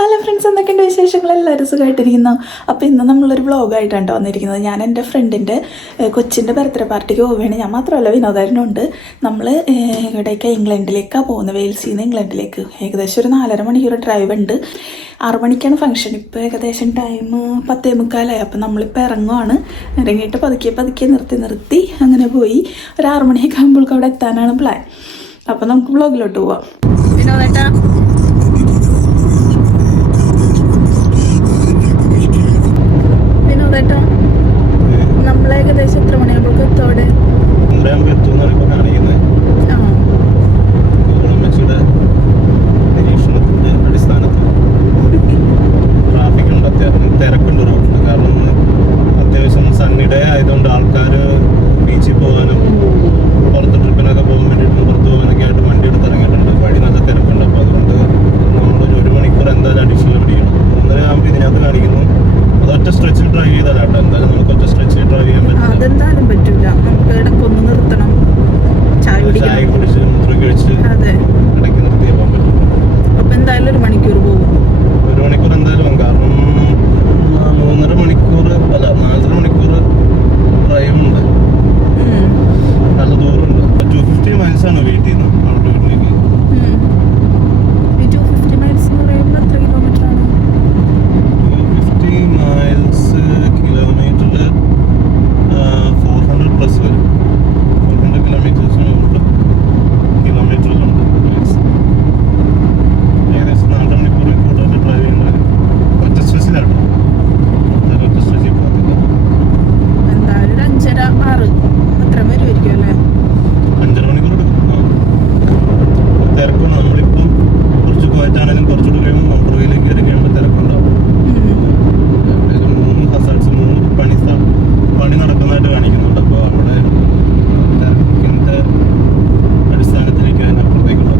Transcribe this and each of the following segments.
Hello friends, എന്തൊക്കെയുണ്ട് വിശേഷങ്ങൾ? എല്ലാവരും സുഖമായിട്ടിരിക്കുന്നു. അപ്പോൾ ഇന്ന് നമ്മളൊരു വ്ളോഗായിട്ടാണ് വന്നിരിക്കുന്നത്. ഞാൻ എൻ്റെ ഫ്രണ്ടിൻ്റെ കൊച്ചിൻ്റെ ബർത്ത്ഡേ പാർട്ടിക്ക് പോവുകയാണ്. ഞാൻ മാത്രമല്ല, വിനോദാരനുണ്ട്. നമ്മൾ ഇവിടേക്ക് ഇംഗ്ലണ്ടിലേക്കാണ് പോകുന്നത്. വെയിൽസിൽ നിന്ന് ഇംഗ്ലണ്ടിലേക്ക് ഏകദേശം ഒരു 4.5 മണിക്കൂർ ഡ്രൈവ് ഉണ്ട്. 6 മണിക്കാണ് ഫംഗ്ഷൻ. ഇപ്പോൾ ഏകദേശം ടൈം 10:45. അപ്പോൾ നമ്മളിപ്പോൾ ഇറങ്ങുവാണ്. ഇറങ്ങിയിട്ട് പതുക്കെ നിർത്തി അങ്ങനെ പോയി ഒരു 6 മണിയൊക്കെ ആകുമ്പോഴേക്കും അവിടെ എത്താനാണ് പ്ലാൻ. അപ്പോൾ നമുക്ക് വ്ളോഗിലോട്ട് പോവാം. വിനോദേട്ടാ, നമ്മൾ ഏകദേശം എത്ര മണിയാകുമ്പോൾ എത്തോടെ അടിസ്ഥാനത്തിൽ ട്രാഫിക് ഉണ്ട്, തിരക്കുണ്ട് റോഡിൽ. കാരണം അത്യാവശ്യം സണ്ണി ഡേ ആയതുകൊണ്ട് ആൾക്കാർ ബീച്ചിൽ പോകാനും പുറത്ത് ട്രിപ്പിനൊക്കെ പോകാൻ വേണ്ടിയിട്ടും പുറത്ത് പോകാനൊക്കെ ആയിട്ട് വണ്ടി എടുത്ത് ഇറങ്ങിയിട്ടുണ്ട്. വഴി നല്ല തിരക്കുണ്ട്. അപ്പോൾ അതുകൊണ്ട് നമ്മളൊരു 1 മണിക്കൂർ എന്തായാലും അഡീഷണൽ പിടിക്കണം. 1.5 ആകുമ്പോൾ ഇതിനകത്ത് കാണിക്കുന്നു. അതൊറ്റ സ്ട്രെച്ചിൽ ഡ്രൈവ് ചെയ്താലാട്ടോ. എന്തായാലും നമുക്ക് ഒറ്റ സ്ട്രെച്ചിൽ ഡ്രൈവ് ചെയ്യാൻ പറ്റില്ല. അതെന്തായാലും പറ്റില്ല. നമുക്ക് ഇടയ്ക്കൊന്ന് നിർത്തണം, ചായ കുടിച്ച് മൂത്രം കഴിച്ച് ഇടയ്ക്ക് നിർത്തിയേ പോകാൻ പറ്റും. അപ്പൊ എന്തായാലും 1 മണിക്കൂർ പോകും. 1 മണിക്കൂർ എന്തായാലും പോകും. കാരണം 3.5 മണിക്കൂർ അല്ല 4.5 മണിക്കൂർ ഡ്രൈവ് ഉണ്ട്. നല്ല ദൂരമുണ്ട്. 250 മൈൽസ് ആണ് വീട്ടിൽ നിന്ന് അവിടെ വീട്ടിലേക്ക്. 250 മൈൽസ് എന്ന് പറയുമ്പോൾ എത്ര കിലോമീറ്റർ ആണ്? 250 മൈൽസ് കിലോമീറ്ററിൽ 400 പ്ലസ് വരും. 400 കിലോമീറ്റേഴ്സിന് കിലോമീറ്ററിലുണ്ട് മൈൽസ്. ഏകദേശം 4 മണിക്കൂർ കൂടുതൽ ഡ്രൈവ് ചെയ്യുന്നത് ഒറ്റ സ്ട്രെച്ചിലാണ്. ഒറ്റ സ്ട്രെച്ചിൽ പോകുന്നില്ല. എന്തായാലും ഒരു 5.5-6 അത്ര വരുമായിരിക്കും അല്ലേ? 5.5 മണിക്കൂർ എടുക്കും. തിരക്കുണ്ട്. നമ്മളിപ്പോൾ കുറച്ച് പോയിട്ടാണെങ്കിലും കുറച്ചുകൂടി കഴിയുമ്പോൾ മൊട്ടർവേയിലേക്ക് കയറി കഴിയുമ്പോൾ തിരക്കുണ്ടാവും. 3 ഹസാർഡ്സ് 3 പണി നടക്കുന്നതായിട്ട് കാണിക്കുന്നുണ്ട്. അപ്പോൾ അവിടെ തിരക്കിൻ്റെ അടിസ്ഥാനത്തിലേക്ക് അതിനപ്പുറത്തേക്കുള്ളത്.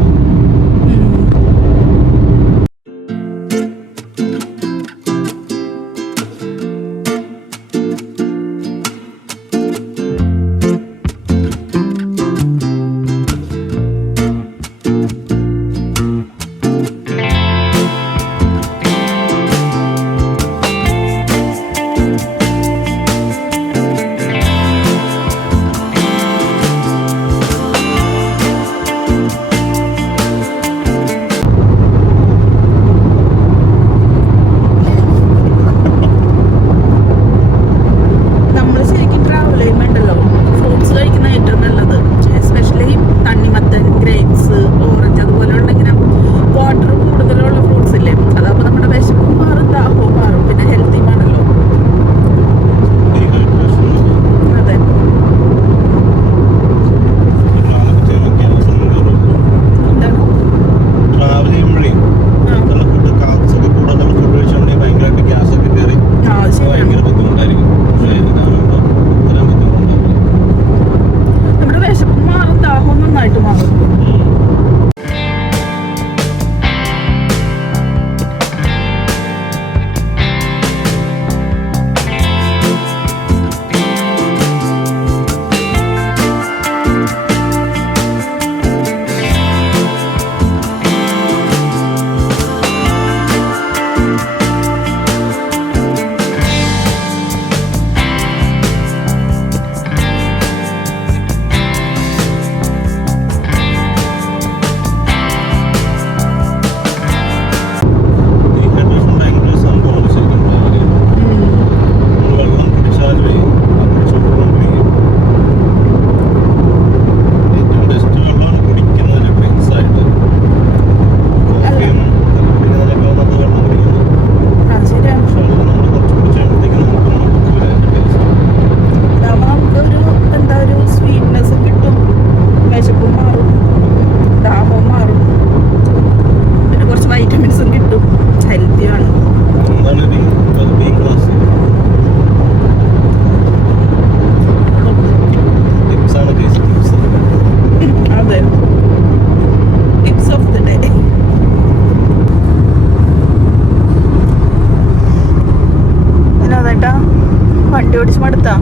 വണ്ടി ഓടിച്ച് മടുത്താ?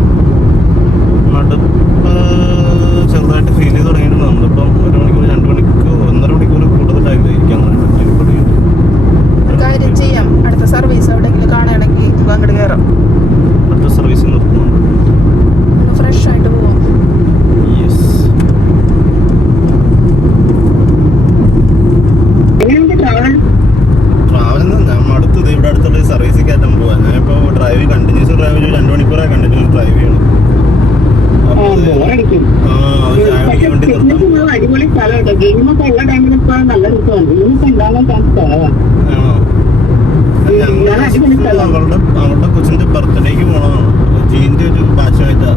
മടുപ്പ് ചെറുതായിട്ട് ഫീൽ ചെയ്ത് തുടങ്ങിയിട്ടുണ്ട്. നമ്മളിപ്പം 1 മണിക്കൂർ 2 മണിക്കൂർ 1.5 മണിക്കൂർ കൂടുതലായിട്ട് ഇരിക്കാൻ കാര്യം ചെയ്യാം. ബോറടിക്കും. ചായ കുടിക്കാൻ വേണ്ടി നിർത്താം. അടിപൊളി സ്ഥലം കേട്ടോ. ഗെയിമൊക്കെ ഉള്ള ടൈമിൽ ഇപ്പൊ നല്ല രസമാണ്. ഇന്നിപ്പോ ഉണ്ടാകാൻ ചാൻസ് കുറവാണ്. ആണോ? അവളുടെ കൊച്ചിന്റെ ബർത്ത്ഡേക്ക് പോണതാണ്. ജീന്റെ ഒരു ബാച്ചുമായിട്ടാ.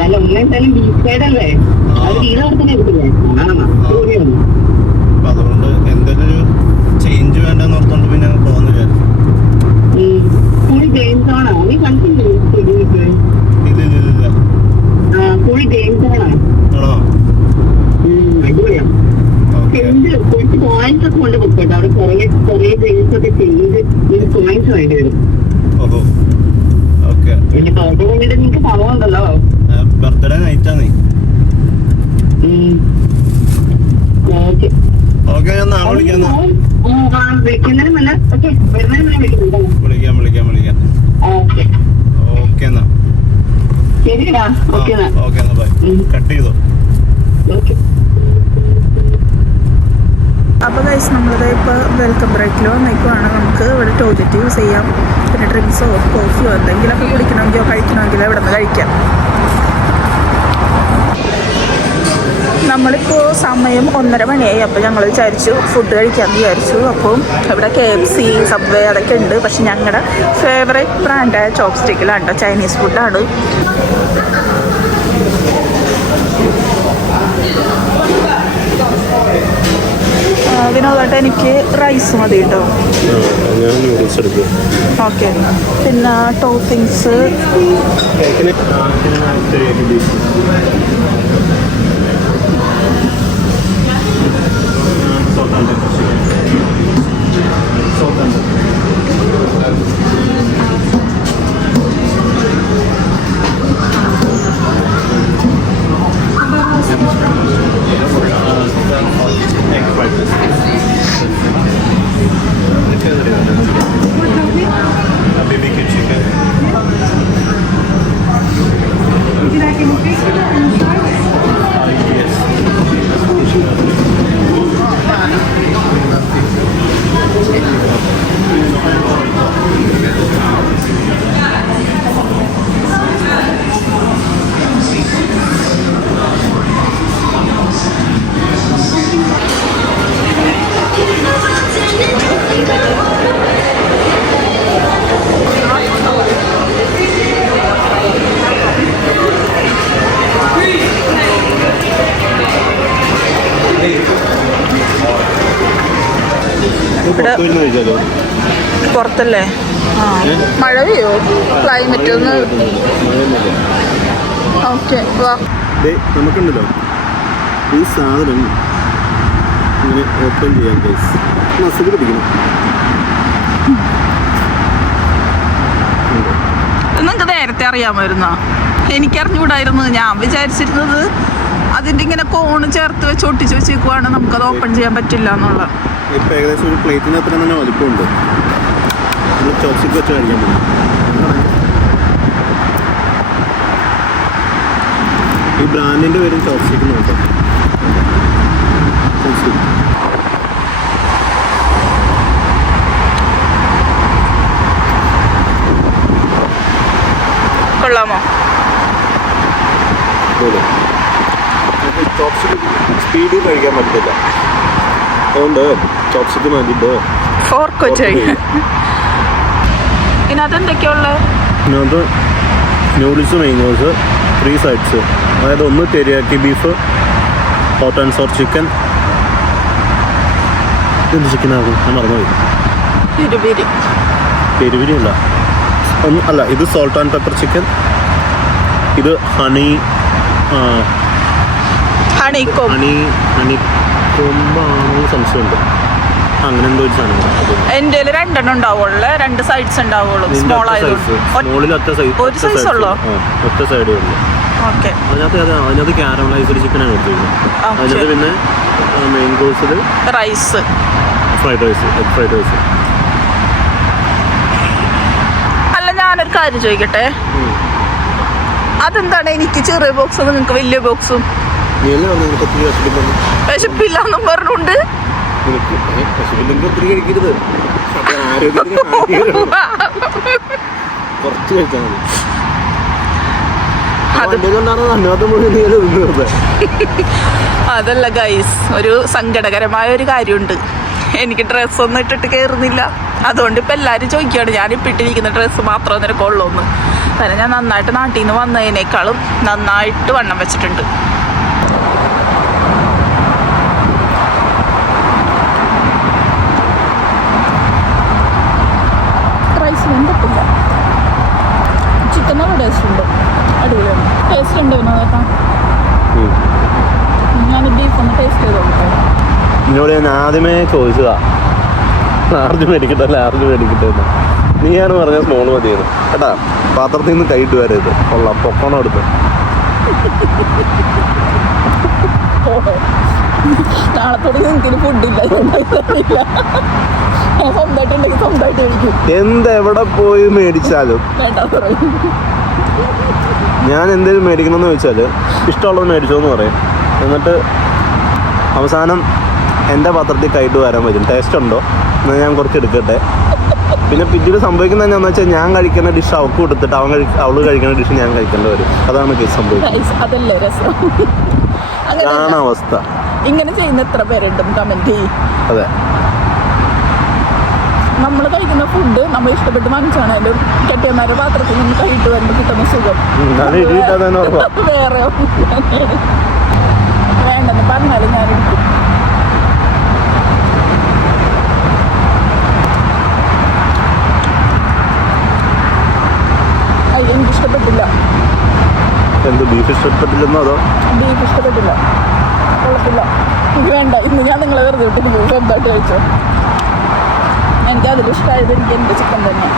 നല്ല ഒന്നേന്തായാലും ബീച്ച് സൈഡ് അല്ലേ, അത് തീരെ തന്നെ എടുക്കില്ലേ. അപ്പൊ അതുകൊണ്ട് എന്തെങ്കിലും ഒരു ചേഞ്ച് വേണ്ടെന്ന് ഓർത്തോണ്ട് പിന്നെ അങ്ങ് പോകാന്ന് വിചാരിച്ചു. ഫുൾ ഗെയിംസ് ആണോ നീ കണ്ടില്ലേ? ഇല്ല. ഫുൾ ഗെയിംസ് ആണോ? ആണോ? അടിപൊളിയാണ്. കുറച്ച് പോയിന്റ്സ് ഒക്കെ കൊണ്ട് കൊടുക്കട്ടോ. അവിടെ കുറെ ഗെയിംസ് ഒക്കെ ചെയ്ത് ഇത് പോയിന്റ്സ് വേണ്ടി വരും. ഓഹോ, ഓക്കെ. പിന്നെ ബർത്ത്ഡേ കഴിഞ്ഞിട്ട് നിനക്ക് പണമുണ്ടല്ലോ. ബർത്ത്ഡേ നൈറ്റാ നീ? ഓക്കെ ഓക്കെ, ഞാൻ നാളെ വിളിക്കാം. വിളിക്കുന്നതിന് മുന്നേ ഓക്കെ, വരുന്നതിന് മുന്നേ വിളിക്കാം. ഓക്കെ എന്നാ. ശരിടാ. ഓക്കെ ഓക്കെ എന്നാ ബൈ. കട്ട് ചെയ്തോ. ഓക്കെ. അപ്പോൾ ഗൈസ് നമ്മളിത് ഇപ്പോൾ വെൽക്കം ബ്രേക്കിൽ വന്നേക്കുവാണ്. നമുക്ക് ഇവിടെ ടോയ്ലറ്റ് യൂസ് ചെയ്യാം. പിന്നെ ഡ്രിങ്ക്സോ കോഫിയോ എന്തെങ്കിലുമൊക്കെ കുടിക്കണമെങ്കിലോ കഴിക്കണമെങ്കിലോ ഇവിടെ നിന്ന് കഴിക്കാം. നമ്മളിപ്പോൾ സമയം 1:30 മണിയായി. അപ്പോൾ ഞങ്ങൾ വിചാരിച്ചു ഫുഡ് കഴിക്കാമെന്ന് വിചാരിച്ചു. അപ്പോൾ ഇവിടെ KFC, സബ്വേ അതൊക്കെ ഉണ്ട്. പക്ഷെ ഞങ്ങളുടെ ഫേവറേറ്റ് ബ്രാൻഡായ ചോപ്സ്റ്റിക്കിലാണ് കേട്ടോ. ചൈനീസ് ഫുഡാണ്. വിനോദമായിട്ട് എനിക്ക് റൈസ് മതി കേട്ടോ. ഓക്കെ. പിന്നെ ടോപ്പിങ്സ് പുറത്തല്ലേ? മഴ പെയ്യോ? ക്ലൈമറ്റ് ഒന്ന് ഓക്കെ. നമുക്കുണ്ടല്ലോ ഈ സാധനം ഇങ്ങനെ ഓപ്പൺ ചെയ്യാൻ മസിൽ പിടിക്കണം. നിങ്ങൾക്ക് നേരത്തെ അറിയാമായിരുന്നോ? എനിക്കറിഞ്ഞുകൂടായിരുന്നു. ഞാൻ വിചാരിച്ചിരുന്നത് അതിൻ്റെ ഇങ്ങനെ കോണ് ചേർത്ത് വെച്ച് ഒട്ടിച്ച് വെച്ചേക്കുവാണ്, നമുക്കത് ഓപ്പൺ ചെയ്യാൻ പറ്റില്ല എന്നുള്ള. ഇപ്പം ഏകദേശം ഒരു പ്ലേറ്റിന് അത്ര തന്നെ വലിപ്പമുണ്ട്. നമ്മൾ ചോപ്സ്റ്റിക്ക് വെച്ച് കഴിക്കാൻ പറ്റും. ഈ ബ്രാൻഡിൻ്റെ പേരും ചോപ്സ്റ്റിക്ക് നോക്കാം. കൊള്ളാമോ? ചോപ്സ്റ്റിക്ക് സ്പീഡിൽ കഴിക്കാൻ പറ്റില്ല. അതുകൊണ്ട് ചോപ്സ്റ്റിക്ക് വേണ്ടിയിട്ട് ഫോർക്ക് വെച്ച് കഴിക്കാം. ഇതിനകത്ത് എന്തൊക്കെയുള്ളത്? ഇതിനകത്ത് നൂഡിൽസ്, മാംഗോസ്, 3 സൈഡ്സ്. അതായത് ഒന്ന് teriyaki beef, hot and sour chicken. എന്ത് ചിക്കനാകും? ഞാൻ മറന്നുപോയി. പെരുവിരി അല്ല, അല്ല, ഇത് സോൾട്ട് ആൻഡ് പെപ്പർ ചിക്കൻ. ഇത് ഹണി കൊമ്പാണോ സംശയമുണ്ട്. അങ്ങനെ എന്തോ ഒരു സാധനം. എൻ്റെ 2 ഉണ്ടാവുള്ളൂ, 2 സൈഡ്സ് ഉണ്ടാവുള്ളൂ. സ്മോൾ ആയതുകൊണ്ട് ഒരു സൈസ് ഉള്ളൂ, ഒറ്റ സൈഡേ ഉള്ളൂ. ഓക്കെ. അതിനകത്ത് കാരമലൈസ്ഡ് ചിക്കനാണ് എടുത്തിരിക്കുന്നത്. അതിനകത്ത് പിന്നെ മാംഗോസിൽ rice, fried rice, egg fried rice. അല്ല, ഞാനൊരു കാര്യം ചോദിക്കട്ടെ, അതെന്താണ് എനിക്ക് ചെറിയ ബോക്സും നിങ്ങൾക്ക് വലിയ ബോക്സും? വിശപ്പില്ലാന്നും പറഞ്ഞുകൊണ്ട് ഒത്തിരി കഴിക്കരുത്, ആരോഗ്യത്തിന് കുറച്ച് കഴിച്ചാൽ മതി. അതല്ല ഗൈസ്, ഒരു സങ്കടകരമായ ഒരു കാര്യമുണ്ട്. എനിക്ക് ഡ്രസ്സൊന്നും ഇട്ടിട്ട് കയറുന്നില്ല. അതുകൊണ്ട് ഇപ്പം എല്ലാവരും ചോദിക്കുകയാണ് ഞാനിപ്പോൾ ഇട്ടിരിക്കുന്ന ഡ്രസ്സ് മാത്രമേ നിനക്കുള്ളൂ എന്ന്. കാരണം ഞാൻ നന്നായിട്ട് നാട്ടിൽ നിന്ന് വന്നതിനേക്കാളും നന്നായിട്ട് വണ്ണം വെച്ചിട്ടുണ്ട്. റൈസിനും പറ്റില്ല. ചിക്കൻ നല്ല ടേസ്റ്റ് ഉണ്ട്, അടിപൊളിയാണ്. ടേസ്റ്റ് ഉണ്ട് വിനോദേട്ടാ. ഞാൻ ബീഫ് ടേസ്റ്റ് ചെയ്ത് നോക്കാം. എന്നോട് ഞാൻ ആദ്യമേ ചോദിച്ചതാ ലാർജ് മേടിക്കട്ടെ എന്ന്. നീയാണ് പറഞ്ഞ സ്മോൾ മതിയെന്ന് കേട്ടാ. പാത്രത്തിൽ നിന്ന് കൈയിട്ട് വരരുത്. കൊള്ളാം, പൊക്കോണം എടുത്ത്. നാളത്തോടെ എനിക്കൊരു ഫുഡില്ല, സ്വന്തമായിട്ടുണ്ടെങ്കിൽ സ്വന്തമായിട്ട് കഴിക്കും. എന്തെവിടെ പോയി മേടിച്ചാലും ഞാൻ എന്തേലും മേടിക്കണമെന്ന് ചോദിച്ചാൽ ഇഷ്ടമുള്ളത് മേടിച്ചോന്ന് പറയും. എന്നിട്ട് അവസാനം എൻ്റെ പാത്രത്തിൽ കൈയിട്ട് വരാൻ പറ്റും. ടേസ്റ്റ് ഉണ്ടോ എന്നാൽ ഞാൻ കുറച്ച് എടുക്കട്ടെ. പിന്നെ പിന്നീട് സംഭവിക്കുന്നത് എന്താണെന്ന് വെച്ചാൽ ഞാൻ കഴിക്കുന്ന ഡിഷ് അവൾക്ക് കൊടുത്തിട്ട് അവള് കഴിക്കുന്ന ഡിഷ് ഞാൻ കഴിക്കേണ്ടി വരും. അതാണ് കേസ് സംഭവിക്കുന്നത്. അതല്ലേ രസം. അതാണ് അവസ്ഥ. ഇങ്ങനെ ചെയ്യുന്ന എത്ര പേരുണ്ടും കമന്റ് ചെയ്യും. അതെ, നമ്മൾ കഴിക്കുന്ന ഫുഡ് നമ്മൾ ഇഷ്ടപ്പെട്ട് വാങ്ങിച്ചാണേലും കെട്ടിയന്മാരുടെ പാത്രത്തിൽ നിന്ന് കഴിയിട്ട് വരുമ്പോൾ കിട്ടുന്ന സുഖം വേറെ വേണ്ടെന്ന് പറഞ്ഞാലും ഞാൻ എടുക്കും. അയ്യോ, എനിക്ക് ഇഷ്ടപ്പെട്ടില്ല. എന്ത് ബീഫ് ഇഷ്ടപ്പെട്ടില്ലെന്നോ? അതോ ബീഫ് ഇഷ്ടപ്പെട്ടില്ല, കൊള്ളത്തില്ല, എനിക്ക് വേണ്ട. ഇന്ന് ഞാൻ നിങ്ങളെ വെറുതെ വിട്ടു പോകും. സ്വന്തമായിട്ട് കഴിച്ചോ. എനിക്ക് അതിൽ ഇഷ്ടമായത് എനിക്ക് എൻ്റെ ചിക്കൻ തന്നെ.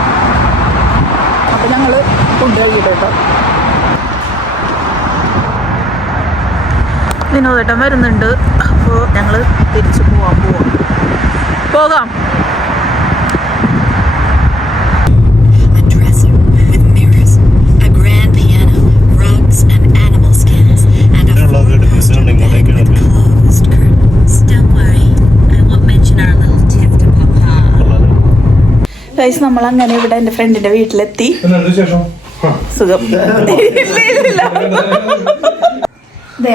അപ്പം ഞങ്ങൾ ഫുഡ് കഴിക്കട്ടെ കേട്ടോ. വിനോദേട്ടൻ വരുന്നുണ്ട്. അപ്പോൾ ഞങ്ങൾ തിരിച്ച് പോകാം. A dresser with mirrors, a grand piano, rugs and animal skins, and a full custom bed with closed curtains. Don't worry, I won't mention our little tip to Papa. Guys, നമ്മൾ അങ്ങനെ ഇവിടെ എൻ്റെ ഫ്രണ്ടിൻ്റെ വീട്ടിലെത്തി. സുഖം.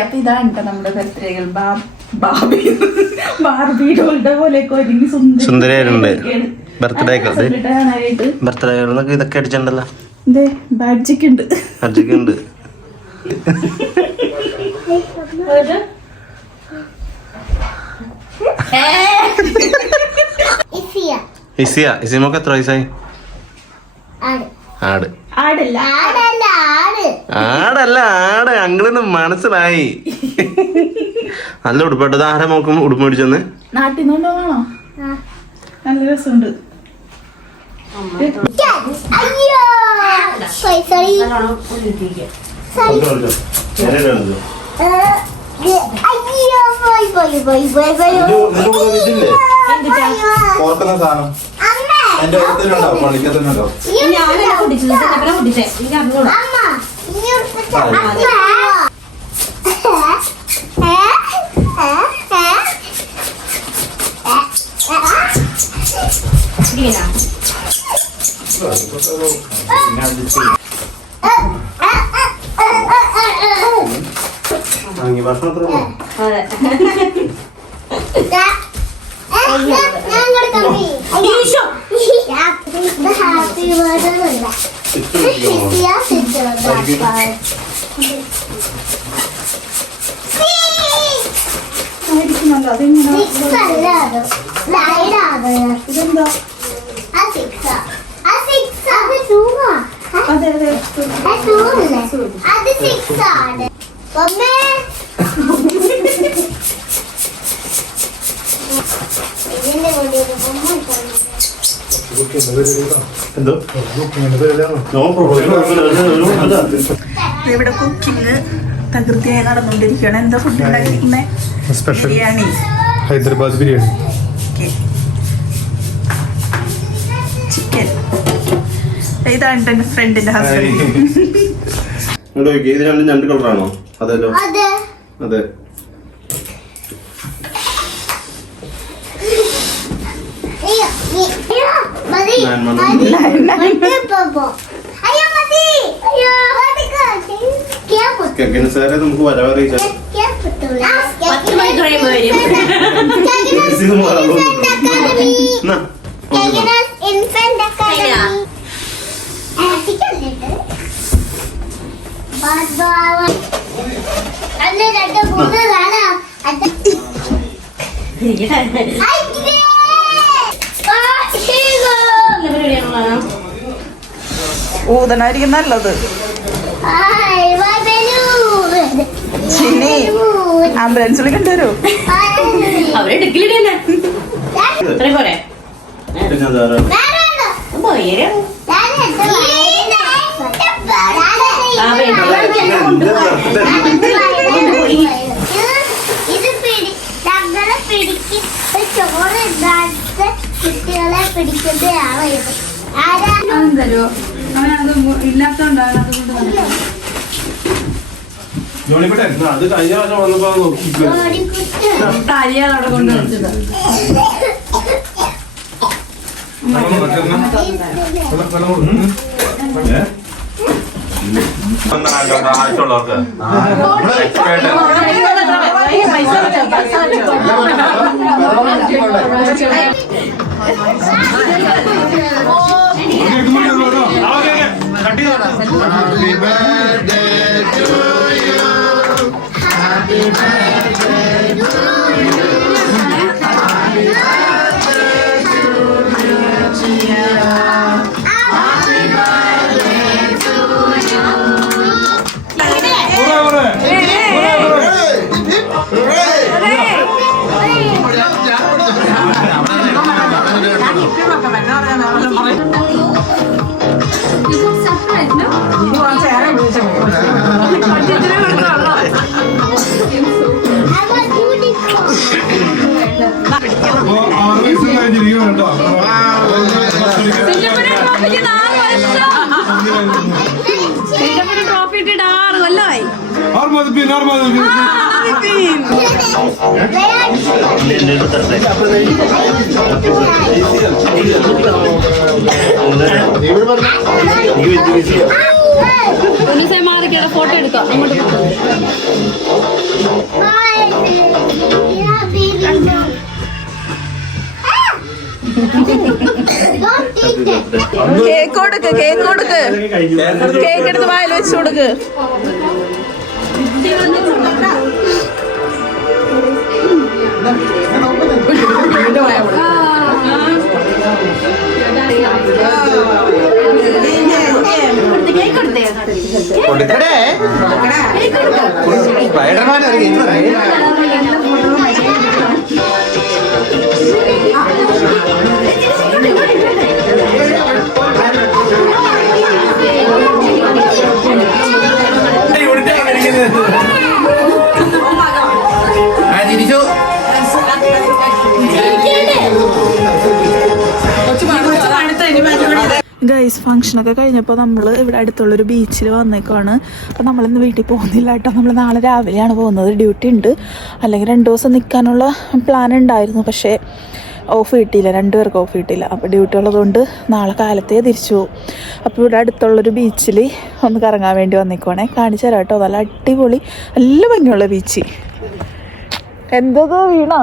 അപ്പൊ ഇതാണ് കേട്ടോ നമ്മുടെ ബർത്ത്ഡേകൾ. ബാർബിയുടെ പോലെയൊക്കെ ഒരുങ്ങി സുന്ദരിയായിട്ടുണ്ട്. ബർത്ത്ഡേകളൊക്കെ ഇതൊക്കെ അടിച്ചിട്ടുണ്ടല്ലോ. ബാഡ്ജൊക്കെ ഉണ്ട്. ഇസിമൊക്കെ എത്ര വയസ്സായി? ആടല്ല അങ്കിളിന് മനസ്സിലായി. നല്ല ഉടുപ്പാട്ടത്. ആരെ നോക്കും ഉടുപ്പ് മേടിച്ചെന്ന്? നാട്ടിൽ നിന്നുണ്ടോ? നല്ല രസമുണ്ട്. എന്റെ അടുത്തുണ്ടാവും, പള്ളിക്കത്തുണ്ടാവും. ഭക്ഷണത്തിന് ഇവിടെ കുക്കിംഗ് തകൃതിയായി നടന്നുകൊണ്ടിരിക്കുകയാണ്. എന്താ ഫുഡ് ഉണ്ടാക്കിയിരിക്കുന്നത്? സ്പെഷ്യൽ ബിരിയാണി, ഹൈദരാബാദ് ബിരിയാണി. ചിക്കൻ. ഇതാണ് എൻ്റെ ഫ്രണ്ടിന്റെ ഹസ്ബൻഡ്. ഇത് രണ്ടും രണ്ട് കളറാണോ? അതെല്ലോ. അതെ. Ayo, mati. Ayo, mati. ഗഗൻസാരെ നമുക്ക് വരവറിയിച്ചാൽ ഊതനായിരിക്കും നല്ലത്. ആംബുലൻസ് വിളിക്കേണ്ടി വരൂ. കുട്ടികളെ പിടിക്കുന്നതാണ് ഇത്. ഇല്ലാത്തോണ്ടാണ് അത് കഴിഞ്ഞ പ്രാവശ്യം വന്നപ്പോ അവിടെ കൊണ്ടുവച്ചത്. ആവശ്യമുള്ളവർക്ക് Happy birthday to you. Happy birthday to you. Happy birthday to you. Happy birthday to you. Photo എടുക്കാം. കേക്ക് കൊടുക്ക്, കേക്ക് കൊടുക്ക്, കേക്ക് എടുത്ത് വായിൽ വെച്ച് കൊടുക്ക്. ഗൈസ്, ഫംഗ്ഷനൊക്കെ കഴിഞ്ഞപ്പോൾ നമ്മൾ ഇവിടെ അടുത്തുള്ളൊരു ബീച്ചിൽ വന്നേക്കാണ്. അപ്പോൾ നമ്മളിന്ന് വീട്ടിൽ പോകുന്നില്ല കേട്ടോ. നമ്മൾ നാളെ രാവിലെയാണ് പോകുന്നത്. ഡ്യൂട്ടി ഉണ്ട്, അല്ലെങ്കിൽ 2 ദിവസം നിൽക്കാനുള്ള പ്ലാൻ ഉണ്ടായിരുന്നു. പക്ഷേ ഓഫ് കിട്ടിയില്ല, 2 പേർക്ക് ഓഫ് കിട്ടിയില്ല. അപ്പോൾ ഡ്യൂട്ടി ഉള്ളതുകൊണ്ട് നാളെ കാലത്തേ തിരിച്ചു പോകും. അപ്പോൾ ഇവിടെ അടുത്തുള്ളൊരു ബീച്ചിൽ ഒന്ന് കറങ്ങാൻ വേണ്ടി വന്നേക്കുവാണേ. കാണിച്ചു തരാം കേട്ടോ. നല്ല അടിപൊളി, നല്ല ഭംഗിയുള്ള ബീച്ച്. എന്തോ വീണോ?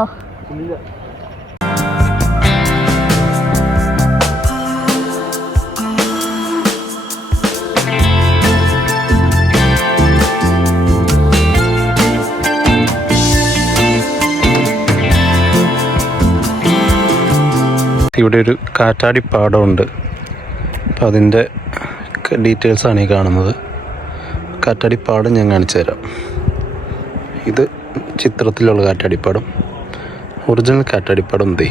ഇവിടെ ഒരു കാറ്റാടിപ്പാടമുണ്ട്. അപ്പോൾ അതിൻ്റെ ഡീറ്റെയിൽസാണ് ഈ കാണുന്നത്. കാറ്റാടിപ്പാടം ഞാൻ കാണിച്ചു തരാം. ഇത് ചിത്രത്തിലുള്ള കാറ്റാടിപ്പാടം. ഒറിജിനൽ കാറ്റാടിപ്പാടം ദേ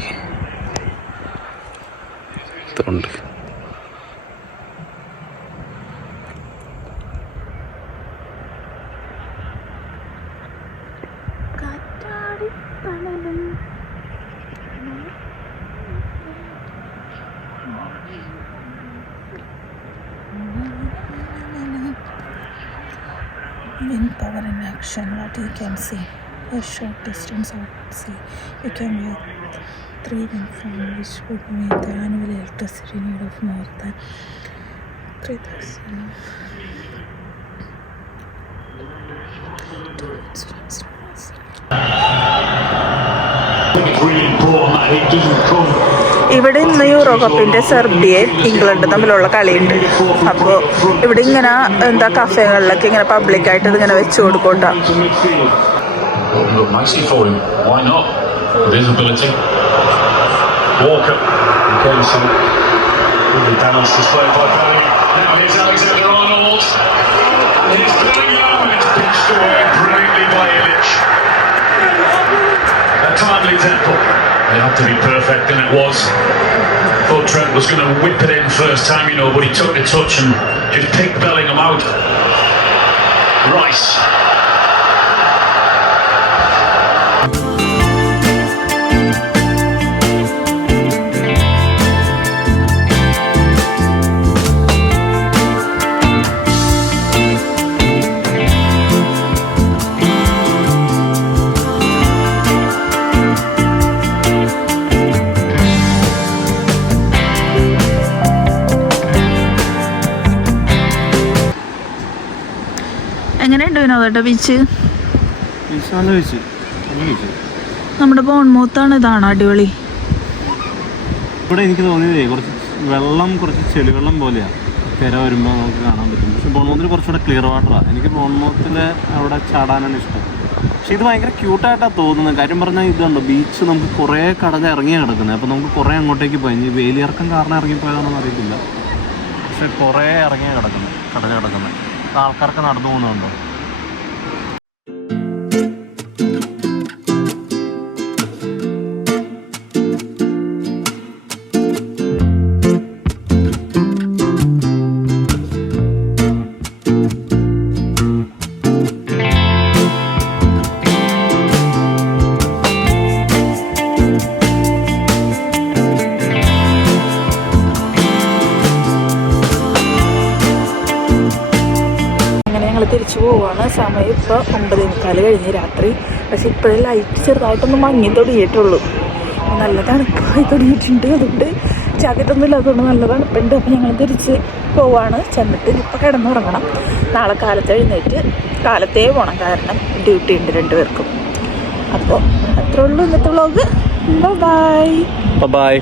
ഇതുണ്ട്. Wind power in action, what you can see. A short distance out sea, you can view 3 wind farms which would meet the annual electricity need of more than 3,000. ഇവിടെ ഇന്ന് യൂറോ കപ്പിൻ്റെ സെർബിയയും ഇംഗ്ലണ്ടും തമ്മിലുള്ള കളിയുണ്ട്. അപ്പോൾ ഇവിടെ ഇങ്ങനെ എന്താ കഫേകളിലൊക്കെ ഇങ്ങനെ പബ്ലിക്കായിട്ട് ഇതിങ്ങനെ വെച്ച് കൊടുക്കോട്ടാ. Opened up nicely for him. Why not? With his ability. Walker. Kenson. Really balanced display by Barry. Now here's Alexander-Arnold. Here's Bellingham. It's pitched away brilliantly by Illich. A timely tackle. It had to be perfect, and it was. Thought Trent was going to whip it in first time, you know, but he took the touch and just picked Bellingham out. Rice. എങ്ങനെയുണ്ട് വിനോദേട്ടാ beach? നല്ല beach. നമ്മുടെ ബോൺമൗത്താണ്. ഇതാണ് അടിപൊളി. ഇവിടെ എനിക്ക് തോന്നിയതേ കുറച്ച് ചെളിവെള്ളം പോലെയാണ് തിര വരുമ്പോൾ നമുക്ക് കാണാൻ പറ്റും. പക്ഷെ ബോൺമൗത്തിൽ കുറച്ചുകൂടെ ക്ലിയർ വാട്ടറാണ്. എനിക്ക് ബോൺമൗത്തിൽ അവിടെ ചാടാനാണ് ഇഷ്ടം. പക്ഷെ ഇത് ഭയങ്കര ക്യൂട്ടായിട്ടാണ് തോന്നുന്നത്. കാര്യം പറഞ്ഞാൽ ഇതുണ്ടോ, ബീച്ച് നമുക്ക് കുറേ കടൽ ഇറങ്ങി കിടക്കുന്നത്. അപ്പോൾ നമുക്ക് കുറേ അങ്ങോട്ടേക്ക് പോയി. ഇനി വേലിയിറക്കം കാരണം ഇറങ്ങിപ്പോയതാണെന്ന് അറിയത്തില്ല. പക്ഷെ കുറേ ഇറങ്ങി കിടക്കുന്നത്, കടൽ കിടക്കുന്നത്. ആൾക്കാർക്ക് നടന്നു പോകുന്നുണ്ടോ? തിരിച്ചു പോവുകയാണ്. സമയം ഇപ്പോൾ 9:45 കഴിഞ്ഞ് രാത്രി. പക്ഷെ ഇപ്പോഴേ ലൈറ്റ് ചെറുതായിട്ടൊന്ന് മങ്ങി തുടങ്ങിയിട്ടുള്ളൂ. നല്ല തണുപ്പായി തുടങ്ങിയിട്ടുണ്ട്. അതുകൊണ്ട് ജാക്കറ്റൊന്നും ഇല്ലാത്തതുകൊണ്ട് നല്ല തണുപ്പുണ്ട്. അപ്പോൾ ഞങ്ങൾ തിരിച്ച് പോവുകയാണ്. ചെന്നിട്ട് ഇപ്പോൾ കിടന്നുറങ്ങണം. നാളെ കാലത്ത് എഴുന്നേറ്റ് കാലത്തേ പോകണം. കാരണം ഡ്യൂട്ടി ഉണ്ട് 2 പേർക്കും. അപ്പോൾ അത്രേ ഉള്ളൂ ഇന്നത്തെ വ്ളോഗ്. ബൈ.